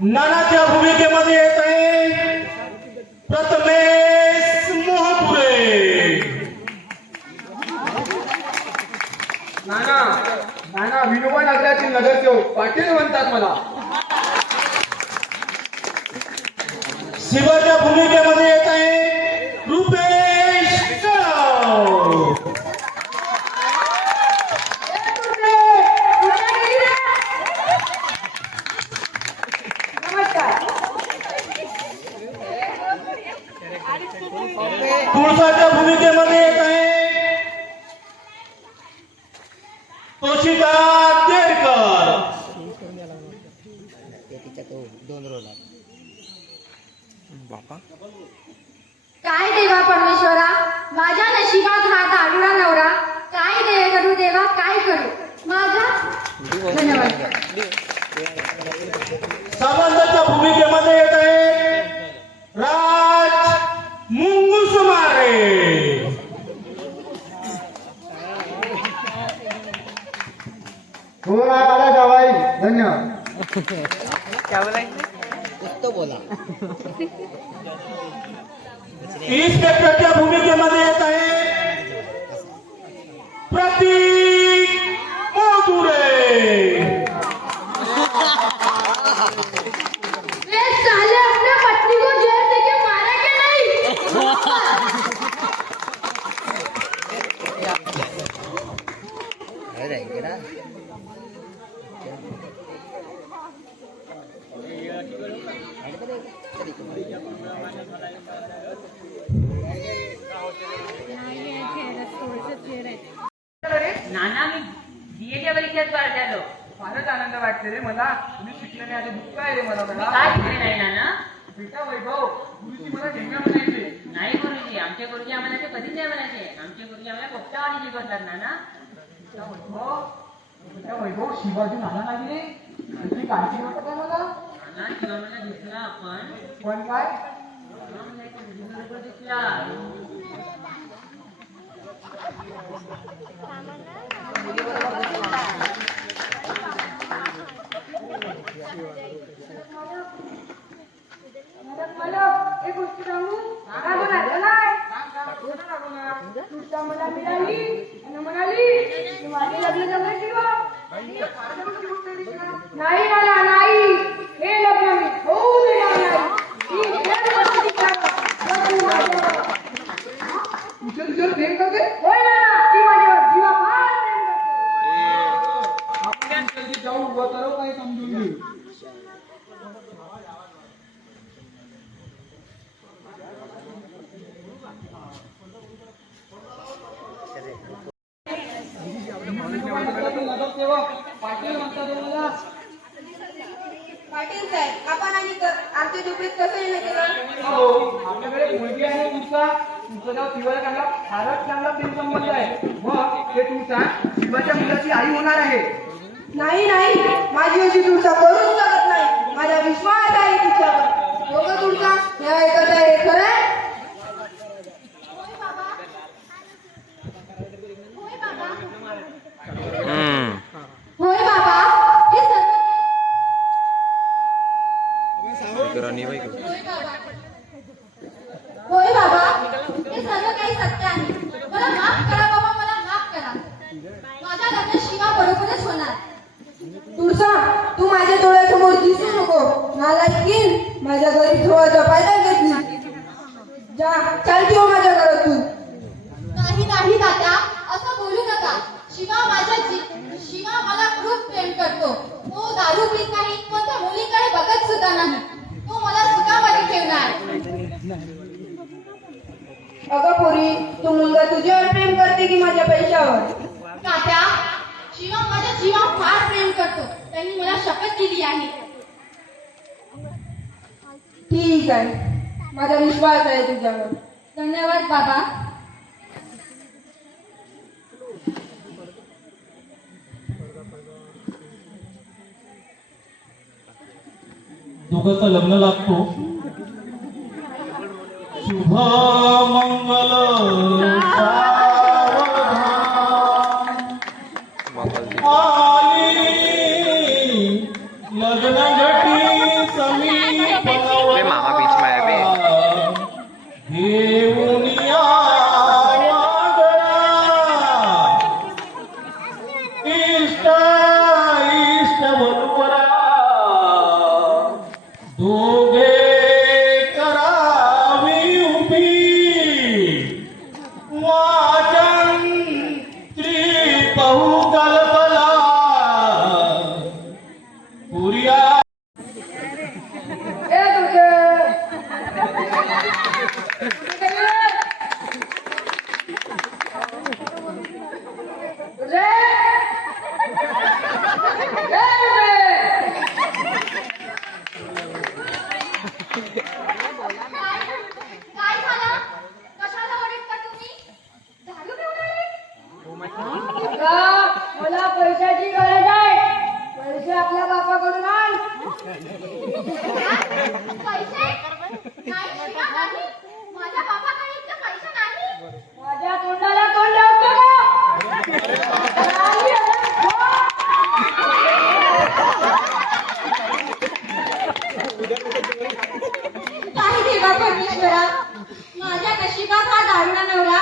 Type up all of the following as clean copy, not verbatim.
नानाच्या भूमिकेमध्ये येत आहे प्रथमेश मोहपुरे. नाना नाना विनोबा नगरातील नगरसेवक पाटील म्हणतात मला. शिवाच्या भूमिकेमध्ये येत आहे रुपेश कळव. तुळसाच्या भूमिकेमध्ये येत आहे तोशिका केरकर. काय देवा परमेश्वरा, माझ्या नशिबात हा दारुडा नवरा. काय दे करू देवा, काय करू माझा. धन्यवाद. सावंताच्या भूमिकेमध्ये येत आहे राज मुंगुसुमारे. हो आला जावाई. धन्यवाद. इन्स्पेक्टरच्या भूमिकेमध्ये येत आहे प्रतीक मोदुरे. वे साले अपने पत्नी को जेल देके मारा कि नहीं. नाना मी बीएच्या परीक्षेत पास झालो. फारच आनंद वाटते रे मला. तुम्ही शिकल्याने आधी दुःख आहे रे मला. काय शिकले नाही नाना? बेटा वैभव गुरुजी मला नेहमी म्हणायचे. नाही गुरुजी, आमचे गुरुजी आम्हाला ते कधीच नाही म्हणायचे. आमचे गुरुजी आम्हाला पोपटावाणी शिकवतात नाना. बेटा वैभव शिवाजी नाना नाही रे. तुझी काळजी नव्हतं काय मला. नाना शिवा मला दिसला आपण. पण काय दिसला. मला एक गोष्ट सांगू. मला मिळाली आणि म्हणाली की माझे लग्न जमलं शिवा. नाही नाना नाही, हे लग्न मी होऊ देणार नाही. तुझं प्रेम करते. होय नाना, ती माझ्यावर जीवापाड प्रेम करते. आपण कधी जाऊ उभं करू काही समजून घेऊ. पाटील म्हणतात मला. पाटील साहेब, आपण आणि आमच्या झोपडीत कसं येणं केलं. हो, आपल्याकडे मुलगी आहे तुमचा. तुमचं नाव शिवाला चांगला फारच चांगला प्रेम संबंध आहे. मग ते तुमचा शिवाच्या मुलाची आई होणार आहे. नाही नाही, माझी अशी तुळसा करूच शकत नाही. माझा विश्वास आहे तिच्यावर. दोघं तुळसा हे ऐकत आहे, खरं आहे. होय बाबा, हे सर्व होय बाबा, हे सर्व काही सत्य आहे. मला माफ करा बाबा, मला माफ करा. माझ्या लग्न शिवा बरोबरच होणार. तुळसा, तू माझ्या डोळ्यासमोर दिसू नको. नालायकीन माझ्या घरी धुवाचा फायदा घेतली. जा, चल ठेव माझ्या घरातून. नाही नाही तात्या, असं बोलू नका. शिवा मला खूप प्रेम करतो. तो दारू पीत नाही, कोणत्या मुलीकडे बघत सुद्धा नाही. तो मला सुखामध्ये ठेवणार. अगं पोरी, तू मुलगा तुझ्यावर प्रेम करते की माझ्या पैशावर. तात्या, शिवा माझ्या जीवावर फार प्रेम करतो. त्यांनी मला शपथ दिली आहे. ठीक आहे, माझा विश्वास आहे तुझ्यावर. धन्यवाद बाबा. दोघांचं लग्न लागतो. शुभ मंगल सावधान. आली मला पैशाची गरज आहे. पैसे आपल्या बापाकडून आण. पैसे नाही शिवा नाही. माझ्या बापाकडे इतके पैसे नाही. माझ्या तोंडाला कोण लावतो का? नाही, काही देवा परमेश्वरा, माझ्या नशिबात हा दारुणा नवरा.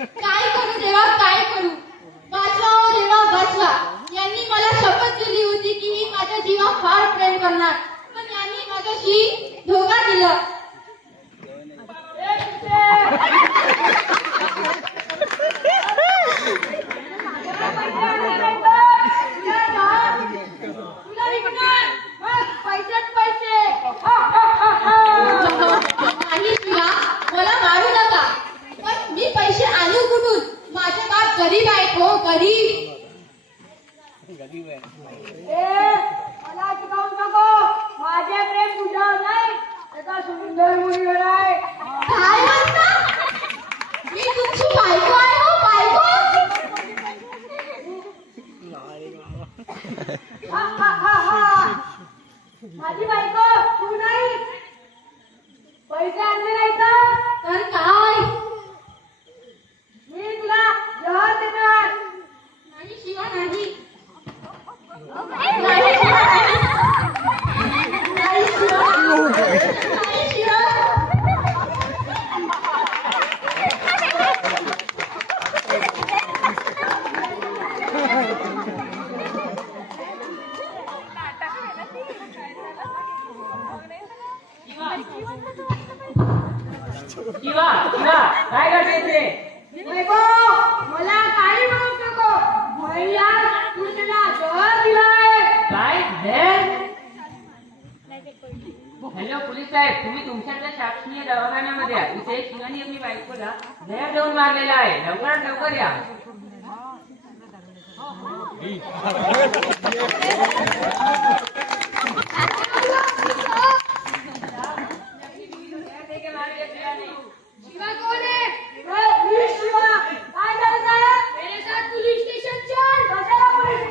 काय करू देवा, काय करू? वाचवा ओ देवा, वाचवा. यांनी मला शपथ दिली होती की ही माझ्या जीवावर फार प्रेम करणार, पण यांनी माझ्याशी धोका दिला. तुला विकणार बस पैसेच पैसे. नाही शिवा, मला मारू नका. पण मी पैसे आणू कुठून? माझे बाप गरीब आहेत हो, गरीब. मला शिकवू नको. माझे प्रेम तुझ्यावर नाही, एका सुंदर मुलीवर आहे. काय म्हणता? मी तुमची बायको आहे हो, बायको. माझी बायको तू नाही. पैसे आणले नाही तर काय? मी तुला जहर देणार. नाही शिवा, नाही. नाही शिवा, नाही. नाही शिवा. नाही शिवा. शिवा शिवा काय करते ते? बायको, मला काही म्हणू नको. महिला तू तुला जहर दिला आहे. काय झेर? हॅलो पोलीस साहेब, तुम्ही तुमच्यातल्या शासकीय दवाखान्यामध्ये या. तिथे शिवानी आपली बायकोला झेर देऊन मारलेला आहे. लवकरात लवकर या. शिवा कोण आहे? मी शिवा. काय झालं साहेब? मेरे साथ पुलिस स्टेशन चल. बसायला पुलिस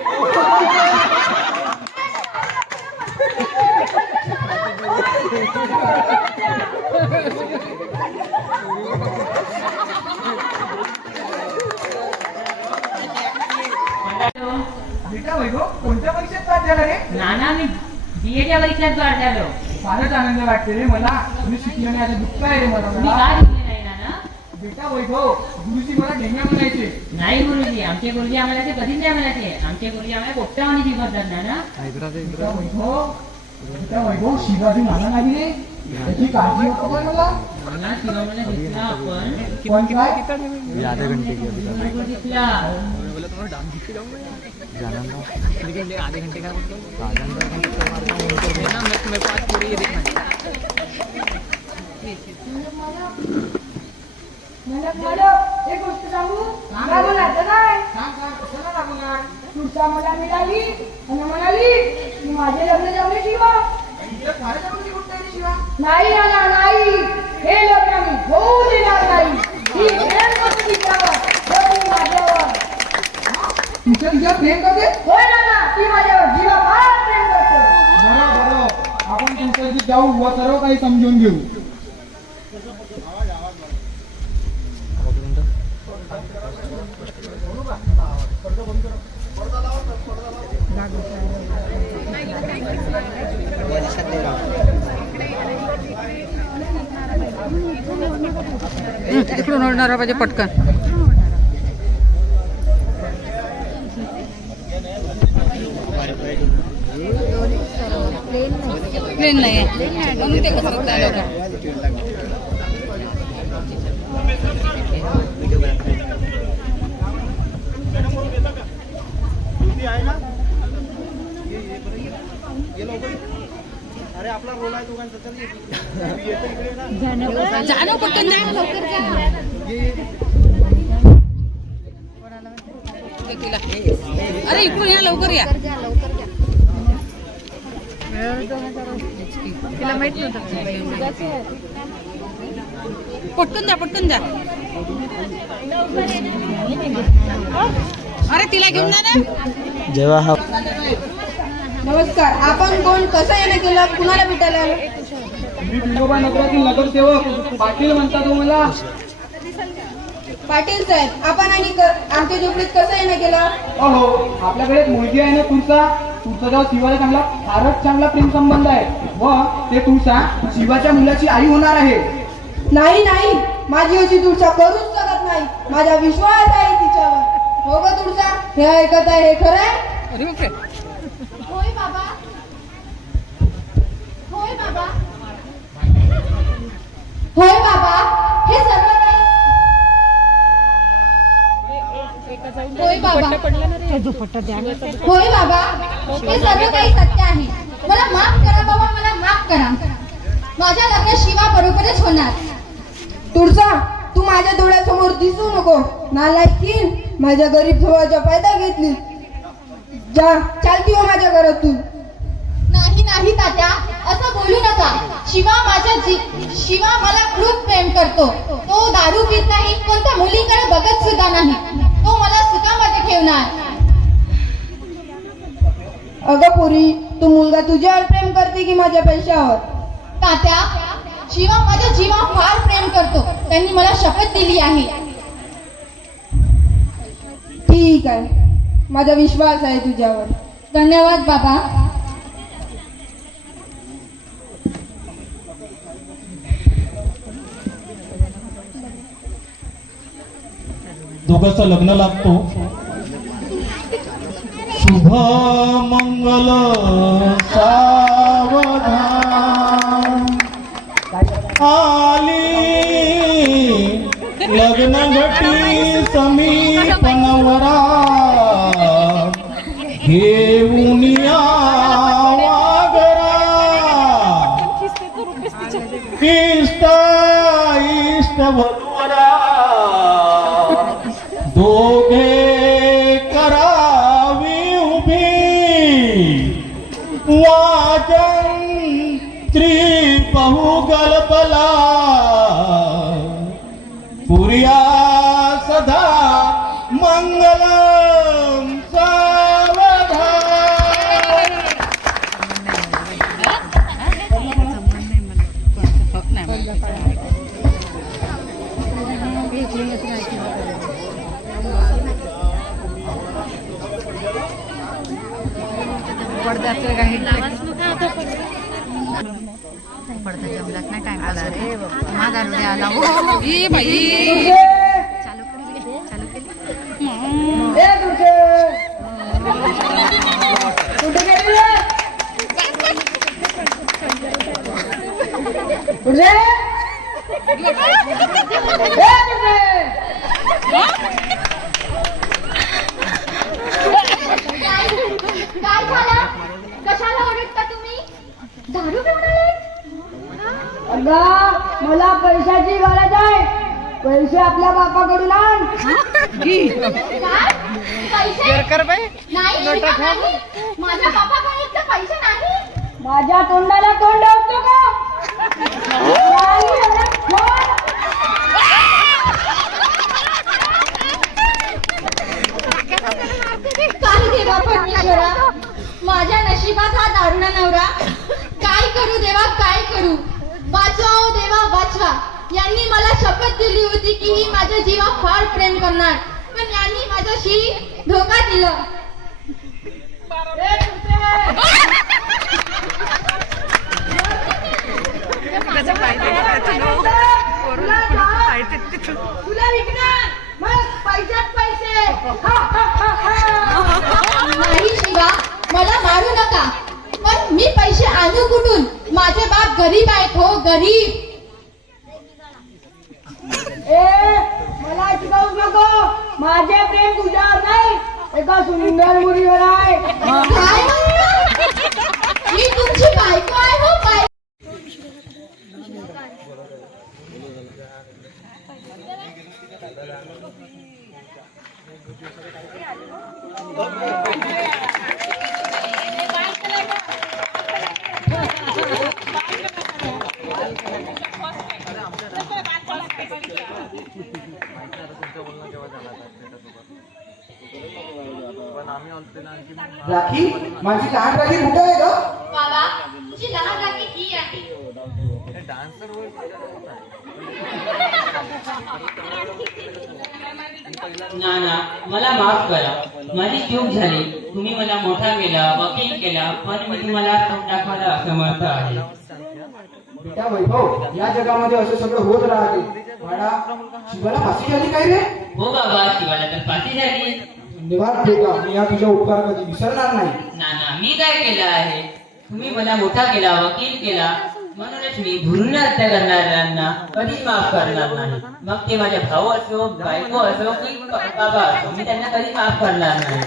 बेटा वैभव, कोणत्या परीक्षेत पास झाला रे? नाना मी बीएच्या परीक्षेत पास झालो. फारच आनंद वाटते रे मला. तुम्ही शिकल्याने आता दुःख आहे रे मला. तुम्ही का दिले नाही नाना? बेटा वैभव, गुरुजी मला ढेंग्या म्हणायचे. नाही गुरुजी, आमचे गुरुजी आम्हाला ते कधीच नाही म्हणायचे. आमचे गुरुजी आम्हाला पोपटावानी शिकवतात नाना. बेटा वैभव, शिवाजी मला नाही रे. त्याची काळजी नको पण मला. नाना शिवा मला दिसला आपण पण काय? दिसला. मॅडम, एक गोष्ट सांगू? काय बोलायचं नाही. तुझा मला मिळाली आणि म्हणाली की माझे लग्न जमले शिवा. नाही नाना, नाही. हे लग्न मी होऊ देणार नाही. ही प्रेम करते तिच्यावर, तो माझ्यावर. तुझ्या प्रेम करते? होय नाना, ती माझ्यावर जीवापाड प्रेम करते. बरं, आपण तुमच्या इथे जाऊ व सर्व काही समजून घेऊ. इकडून ओढणार पाहिजे पटकन. प्लेन नाही म्हणून ते कसं काय लोक. अरे आपला रोल आहे दोघांचा. जाणं पटकन जा लवकर जा. तिला अरे इकडून या लवकर या. तिला माहित नव्हतं. पटकन जा पटकन जा. अरे तिला घेऊन जा ना. जेव्हा हा नमस्कार. आपण कोण, कसं येणं केलं, कुणाला भेटायला आलो? मी विनोबा नगरातील नगरसेवक पाटील म्हणता तुम्हाला. पाटील साहेब, आपण आणि आमच्या झोपडीत कसं येणं केलं? अहो, आपल्याकडे एक मुलगी आहे ना तुळसा. तुळसाच्या शिवाला फारच चांगला प्रेम संबंध आहे व ते तुळसा शिवाच्या मुलाची आई होणार आहे. नाही नाही, माझी अशी तुळसा करूच शकत नाही. माझा विश्वास आहे तिच्यावर. हो ग तुळसा, हे ऐकत आहे, हे खरं आहे? अरे बापरे. होय बाबा, होय बाबा, होय बाबा, हे सर्व काही होय बाबा, होय बाबा, हे सर्व काही सत्य आहे. मला माफ करा बाबा, मला माफ करा. माझ्या लग्न शिवा बरोबरच होणार. तुळसा, तू माझ्या डोळ्यासमोर दिसू नको. नालायकीन, माझ्या गरीब भावाचा फायदा घेतली. जा, चालती हो माझ्या घरातून. नाही नाही तात्या, असं बोलू नका. शिवा मला खूप प्रेम करतो. तो दारू पित नाही, कोणत्या मुलीकडे बघत सुद्धा नाही. तो मला सुखामध्ये ठेवणार. अगं पुरी, तू मुलगा तुझ्यावर प्रेम करते की माझ्या पैशावर? तात्या, शिवा माझ्या जीवावर फार प्रेम करतो. त्यांनी मला शपथ दिली आहे. ठीक आहे, माझा विश्वास आहे तुझ्यावर. धन्यवाद बाबा. दोघांचं लग्न लागतो. शुभ मंगल सावधान आली लग्न घटी समीप नवरा घेऊन वागरा इष्ट इष्ट वधूरा दोघे करावी उभी वाजन स्त्री बहुगलबला पुर्या सदा मंगलम सावधान. पडद्याचं काही पडदा जमलाच नाही काय आला रे माझा रुडे आला हो ए बाई. चालू केली चालू केली कुठे गेली रे? कुठे? काय झालं? कशाला ओरडता तुम्ही? दारू पिऊन आले? अगं, मला पैशाची गरज आहे. पैसे आपल्या बापाकडून आण. काय? पैसे? नाही, नाही. माझ्या बापाकडे इतके पैसे नाही. माझ्या तोंडाला तोंड लावतो का? काय देवा परमेश्वरा, माझ्या नशिबात हा दारुणा नवरा. काय करू देवा, काय करू? वाचवा ओ देवा, वाचवा. यांनी मला शपथ दिली होती की ही माझ्या जीवावर फार प्रेम करणार, पण यांनी माझ्याशी धोका दिला. तुला विकणार मग पैशात पैसे. नाही शिवा, मला मारू नका, पण मी पैसे आणू कुठून? माझे बाप गरीब आहेत हो, गरीब. मला शिकवू नको. माझे प्रेम तुझ्यावर नाही, एका सुंदर मुलीवर आहे. काय म्हणता? मी तुमची बायको आहे हो, बायको. राखी माझी लहान राखी कुठे आहे ग? बाबा तुझी लहान राखी ही आहे. नाना मला माफ करा, माझी चूक झाली. तुम्ही मला मोठा केला, वकील केला, पण मी तुम्हाला तोंड दाखवायला असमर्थ आहे. बेटा वैभव, या जगामध्ये असं सगळं होत राहते. वाडा शिवाला फाशी झाली काय रे? हो बाबा, शिवाला तर फाशी झाली. धन्यवाद बेटा, मी या तुझा उपकार कधी विसरणार नाही. नाना मी काय केलं आहे? तुम्ही मला मोठा केला, वकील केला, म्हणूनच मी भ्रूण हत्या करणाऱ्यांना कधीच माफ करणार नाही. मग ते माझे भाऊ असो, बायको असो की बाबा असो, मी त्यांना कधीच माफ करणार नाही.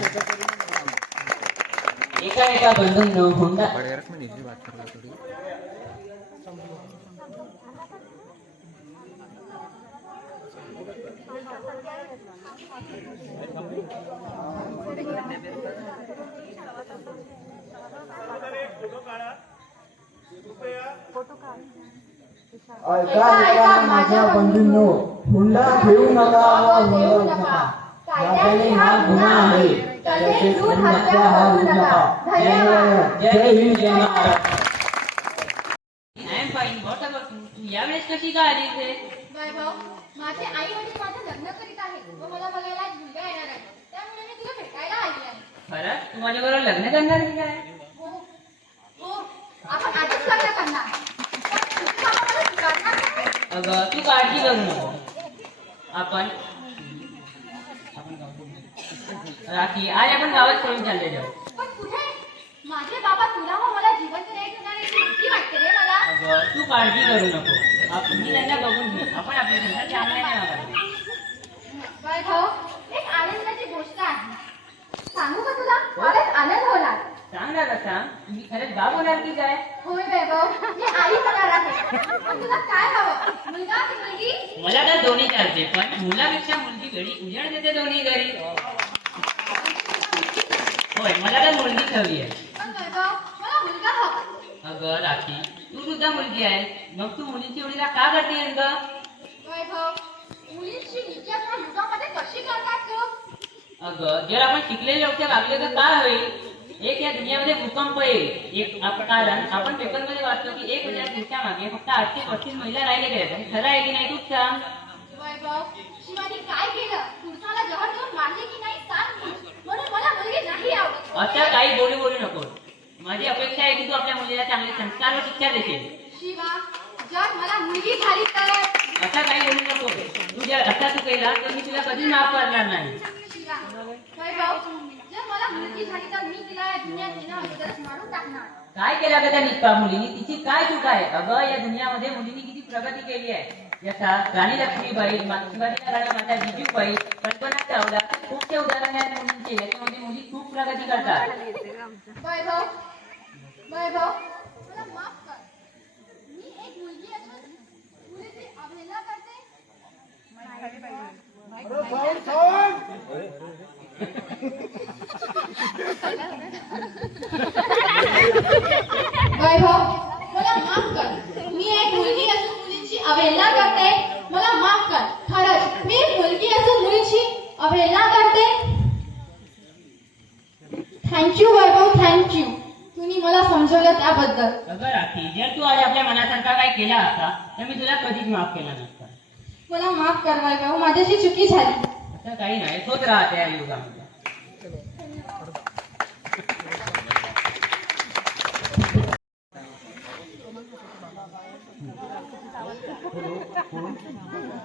एका बंधूंनो हुंडा ऐका माझ्या बंधूंनो, हुंडा घेऊ नका व मिळवू नका. कायद्याने हा गुन्हा आहे, तसेच भ्रूण हत्या हा गुन्हा. जय हिंद, जय महाराष्ट्र. तू यावेळेस कशी का आली ते? वैभव माझे आई वडील माझं लग्न करीत आहेत व मला बघायला एक मुलगा येणार आहे, त्यामुळे मी तुला भेटायला आली आहे. खरंच तू माझ्याबरोबर लग्न करणार आहे काय? हो हो, आपण आजच लग्न करणार. पण तुझे बाबा मला स्वीकारणार नाही. अगं तू काळजी करू नको. आपण राखी आज आपण गावात सोडून चालले जाऊ. पण कुठे? माझे बाबा तुला व मला जिवंत नाही ठेवणार याची भीती वाटते रे मला. अगं तू काळजी करू नको. मी त्यांना बघून घेऊ. आपण आपल्या संसार चांगल्याने वागावे. वैभव, एक आनंदाची गोष्ट आहे. सांगू का तुला? फारच आनंद होणार. सांग ना कसा, तुम्ही खरंच बाप होणार की काय? होय वैभव, मी आई होणार आहे. पण तुला काय हवं? मुलगा की मुलगी? मला तर दोन्ही चालते, पण मुलापेक्षा मुलगी घरी उजेड देते दोन्ही घरी. होय मला तर मुलगीच हवी आहे. पण वैभव, मला मुलगा हवा. अगं राखी तू सुद्धा मुलगी आहे, मग तू मुलीची एवढीला का करतेस ग? वैभव, मुलींची नित्याच्या युगामध्ये कशी करतात तू? अगं जर आपण शिकलेले लोक वागले तर काय होईल? एक या दुनियामध्ये भूकंप येईल. कारण आपण पेपरमध्ये वाचतो की 1,000 पुरुषा मागे फक्त 835 महिला राहिले गेल्या. खरं आहे की नाही तूच सांग. वैभव, शिवानी काय केलं? तुळसाला जहर देऊन मारले की नाही सांग तू. म्हणून मला मुलगी नाही आवडत. असं काही बोलू नको. माझी अपेक्षा आहे की तू आपल्या मुलीला चांगले संस्कार व शिक्षा देशील. शिवा, जर मला मुलगी झाली तर? असा काही बोलू नको. तू जर असा तू केला तर मी तुला कधीच माफ करणार नाही. शिवा, वैभव, जर मला मुलगी झाली तर मी तिला या दुनियात येणं अगोदरच मारून टाकणार. काय केला का त्या निष्पा मुलीने? तिची काय चूक आहे? अगं या दुनियामध्ये मुलींनी किती प्रगती केली आहे. यथा राणी लक्ष्मीबाई, शिवाजीच्या काळात माता जिजूबाई, कल्पना चावला, खूपसे उदाहरण आहेत मुलींचे. याच्यामध्ये मुली खूप प्रगती करतात. वैभव, वैभव, मला माफ कर. मी एक मुलगी असून मुलीची अवहेलना करते. वैभव, मला माफ कर. मी एक मुलगी असून मुलीची अवहेलना करते. मला माफ कर. खरंच मी एक मुलगी असून मुलीची अवहेलना करते. थँक्यू वैभव, थँक्यू. तुम्ही मला समजवलं त्याबद्दल. अगं राखी, जर तू आज आपल्या मनासारखा काय केला असता तर मी तुला कधीच माफ केला नसता. मला माफ कर वैभव, माझ्याशी चुकी झाली. असं काही नाही, होत राहते या युगामध्ये.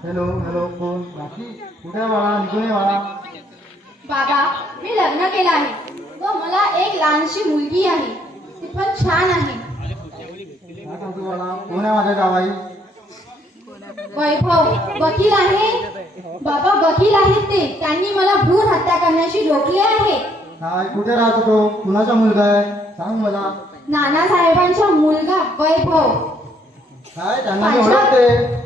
हॅलो हॅलो, कोण? राखी कुठे बाळा? निघून ये बाळा. बाबा, मी लग्न केलं आहे व मला एक लहानशी मुलगी आहे. ती पण छान आहे. काय सांगतो बाळा? कोण आहे माझ्या गावाई? वैभव वकील आहे. बाबा वकील आहेत ते. त्यांनी मला भ्रूण हत्या करण्याशी रोखले आहे. काय कुठे राहतो तो? कुणाचा मुलगा आहे? सांग मला. नानासाहेबांचा मुलगा वैभव. काय त्यांना मी ओळखते.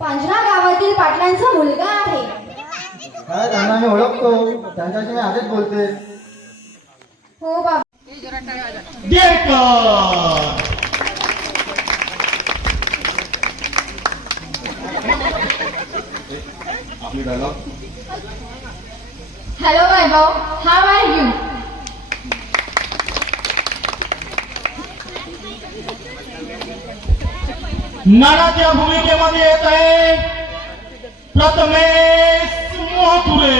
पांजरा गावातील पाटलांचा मुलगा आहे. काय त्यांना मी ओळखतो. त्यांच्याशी मी आधीच बोलते. हो बाबा. देकर आपली dialogue. Hello Vaibhav, how are you? नानाच्या भूमिकेमध्ये येत आहे प्रथमेश मोहपुरे.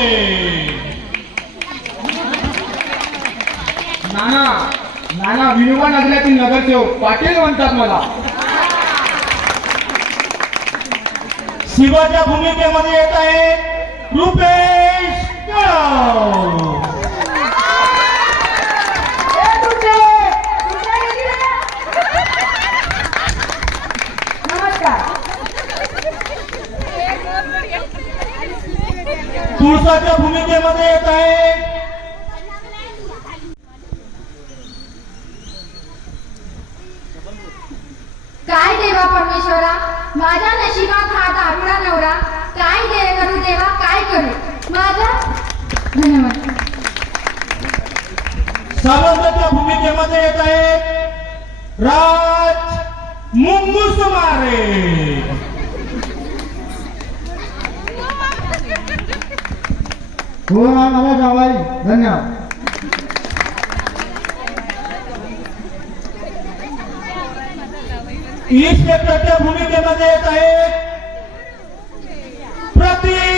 नाना विनोबा नगरातील नगरसेवक पाटील म्हणतात मला. शिवाच्या भूमिकेमध्ये येत आहे रुपेश कळव. तुळसाच्या भूमिकेमध्ये येत आहे काय देवा परमेश्वरा, माझ्या नशिबात हा दारुडा नवरा. काय करू देवा, काय करू माझ्या. धन्यवाद. सावंतच्या भूमिकेमध्ये येत आहे राज मुंगुसमारे. हो मला जावाई. धन्यवाद. इन्स्पेक्टरच्या भूमिकेमध्ये येत आहे प्रतीक